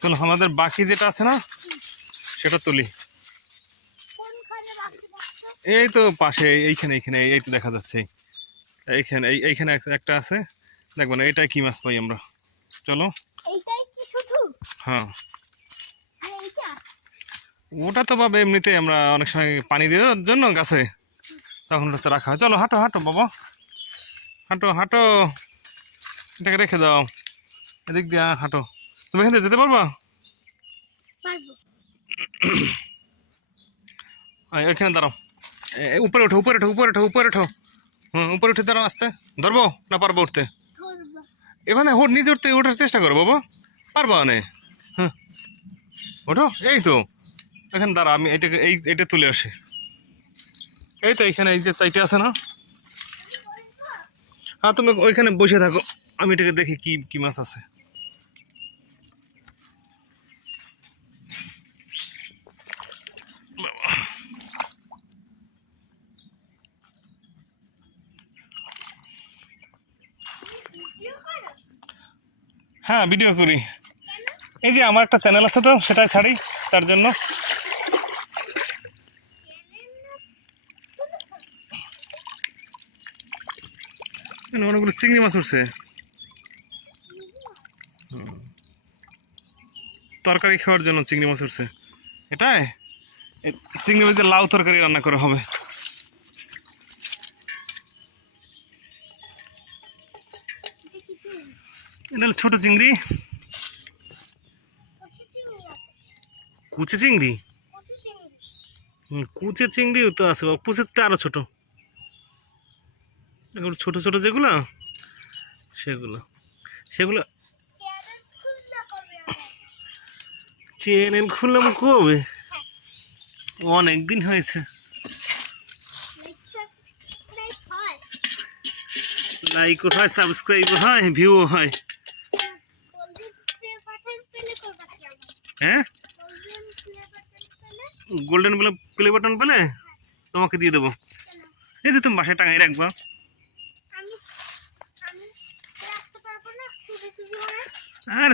চলো আমাদের বাকি যেটা আছে না সেটা তুলি। এই তো পাশে এইখানে এইখানে এই তো দেখা যাচ্ছে এইখানে এইখানে একটা আছে, দেখবো না এটাই কি মাছ পাই আমরা। চলো। হ্যাঁ ওটা তো পাবে এমনিতে, আমরা অনেক সময় পানি দেওয়ার জন্য গাছে তখন হচ্ছে রাখা হয়। চলো হাঁটো হাঁটো বাবা, হাঁটো হাঁটো, এটাকে রেখে দাও, এদিক দিয়ে হাঁটো। তুমি এখান থেকে যেতে পারবা? এখানে দাঁড়াও, উপরে ওঠো উপরে ওঠো উপরে ওঠো উপরে ওঠো। উপরে উঠে দাঁড়াও, আসতে ধরবো না পারবো উঠতে? এখানে নিজে উঠতে ওঠার চেষ্টা করো বাবা, পারবা না? হ্যাঁ ওঠো, এই তো এখানে দাঁড়া, আমি এটাকে এটা তুলে আসি। এই তো এইখানে এই যে চাইটা আছে না, হ্যাঁ তুমি ওইখানে বসে থাকো, আমি এটাকে দেখি কি কি মাছ আছে। হ্যাঁ ভিডিও করি, এই যে আমার একটা চ্যানেল আছে তো সেটাই ছাড়ি, তার জন্য। অনেকগুলো চিংড়ি মাছ উঠছে, তরকারি খাওয়ার জন্য চিংড়ি মাছ উঠছে। এটাই চিংড়ি মাছ দিয়ে লাউ তরকারি রান্না করা হবে। এটা ছোট চিংড়ি, কুচি চিংড়ি, কুচি চিংড়িও তো আছে, কুচিটা আরো ছোট, এগুলো ছোট ছোট যেগুলো সেগুলো সেগুলো চ্যানেল খুললাম কবে, অনেক দিন হয়েছে। লাইক হয়, সাবস্ক্রাইব হয়, ভিউ হয়। হ্যাঁ গোল্ডেন প্লে বাটন পেলে তোমাকে দিয়ে দেবো, এই যে তুমি বাসায় টাঙাই রাখবা। আর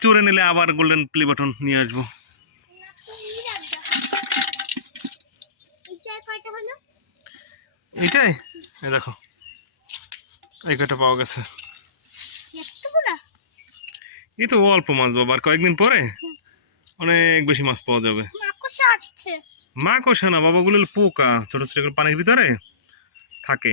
চুরে নিলে আবার গোল্ডেন প্লে বাটন নিয়ে আসবো। এইটাই দেখো, এই কয়টা পাওয়া গেছে। এই তো অল্প মাছ বাবা, আর কয়েকদিন পরে অনেক বেশি মাছ পাওয়া যাবে। মাকড়সা না বাবা, গুলো পোকা, ছোট ছোট পানির ভিতরে থাকে।